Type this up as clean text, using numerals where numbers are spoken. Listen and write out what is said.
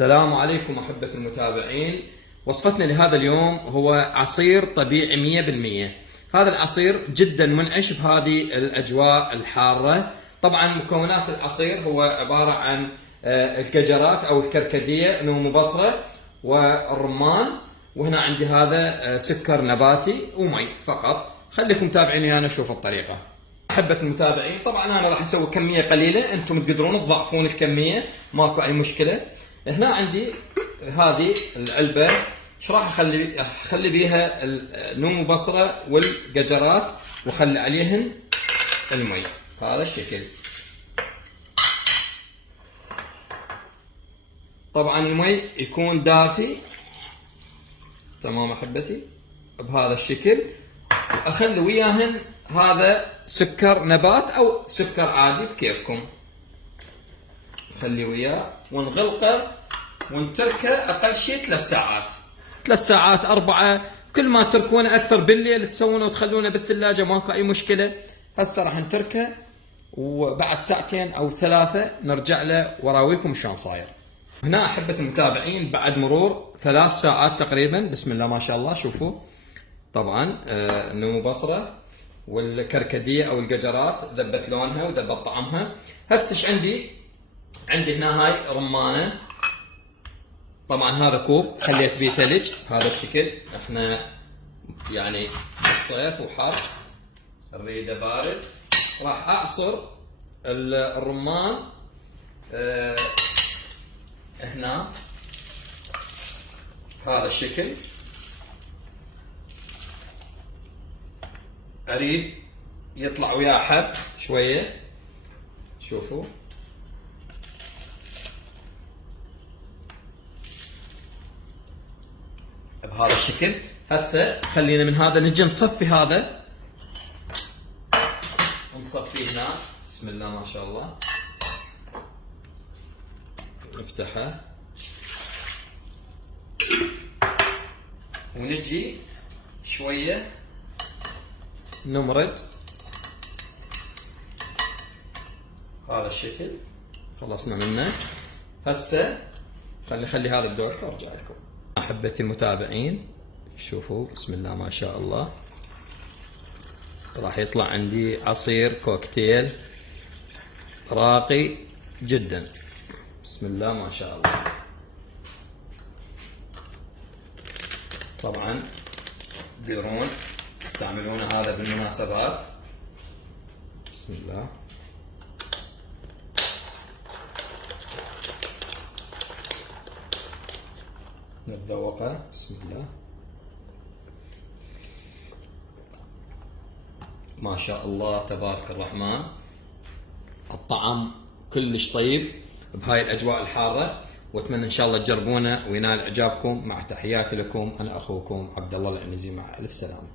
السلام عليكم أحبة المتابعين. وصفتنا لهذا اليوم هو عصير طبيعي 100%. هذا العصير جدا منعش بهذه الأجواء الحارة. طبعا مكونات العصير هو عبارة عن الكجرات أو الكركدية نوم بصرة والرمان، وهنا عندي هذا سكر نباتي ومي فقط. خليكم متابعيني أنا شوف الطريقة. أحبة المتابعين، طبعا أنا راح أسوي كمية قليلة، أنتم تقدرون تضاعفون الكمية، ماكو أي مشكلة. هنا عندي هذه العلبة، ايش راح اخلي بيها النوم بصرة والقجرات واخلي عليهن المي بهذا الشكل. طبعا المي يكون دافي تمام احبتي بهذا الشكل، واخلي وياهن هذا سكر نبات او سكر عادي بكيفكم. نخلي وياه ونغلقه ونتركه اقل شيء 3 ساعات، 3 ساعات 4، كل ما تركونه اكثر بالليل تسوونه وتخلونه بالثلاجه ماكو اي مشكله. هسه راح نتركه وبعد ساعتين او 3 نرجع له وراويكم شلون صاير. هنا احبة المتابعين بعد مرور 3 ساعات تقريبا، بسم الله ما شاء الله شوفوا. طبعا النمو بصره والكركديه او القجرات ذبت لونها وذبت طعمها. هسه ايش عندي هنا هاي رمانه، طبعا هذا كوب خليت بيه ثلج بهذا الشكل. احنا يعني الصيف وحر الريده بارد، راح اعصر الرمان هنا بهذا الشكل. اريد يطلع وياه حب شويه، شوفوا بهذا الشكل. هسه خلينا من هذا نجي نصفي هذا، نصفيه هنا بسم الله ما شاء الله. نفتحه ونجي شويه نمرد هذا الشكل. خلصنا منه. هسه خلي هذا الدور وارجع لكم. احبتي المتابعين شوفوا بسم الله ما شاء الله، راح يطلع عندي عصير كوكتيل راقي جدا بسم الله ما شاء الله. طبعا تقدرون تستعملون هذا بالمناسبات. بسم الله نتذوقه بسم الله ما شاء الله تبارك الرحمن. الطعم كلش طيب بهاي الاجواء الحاره، واتمنى ان شاء الله تجربونه وينال اعجابكم. مع تحياتي لكم، انا اخوكم عبد الله العنزي، مع الف سلامه.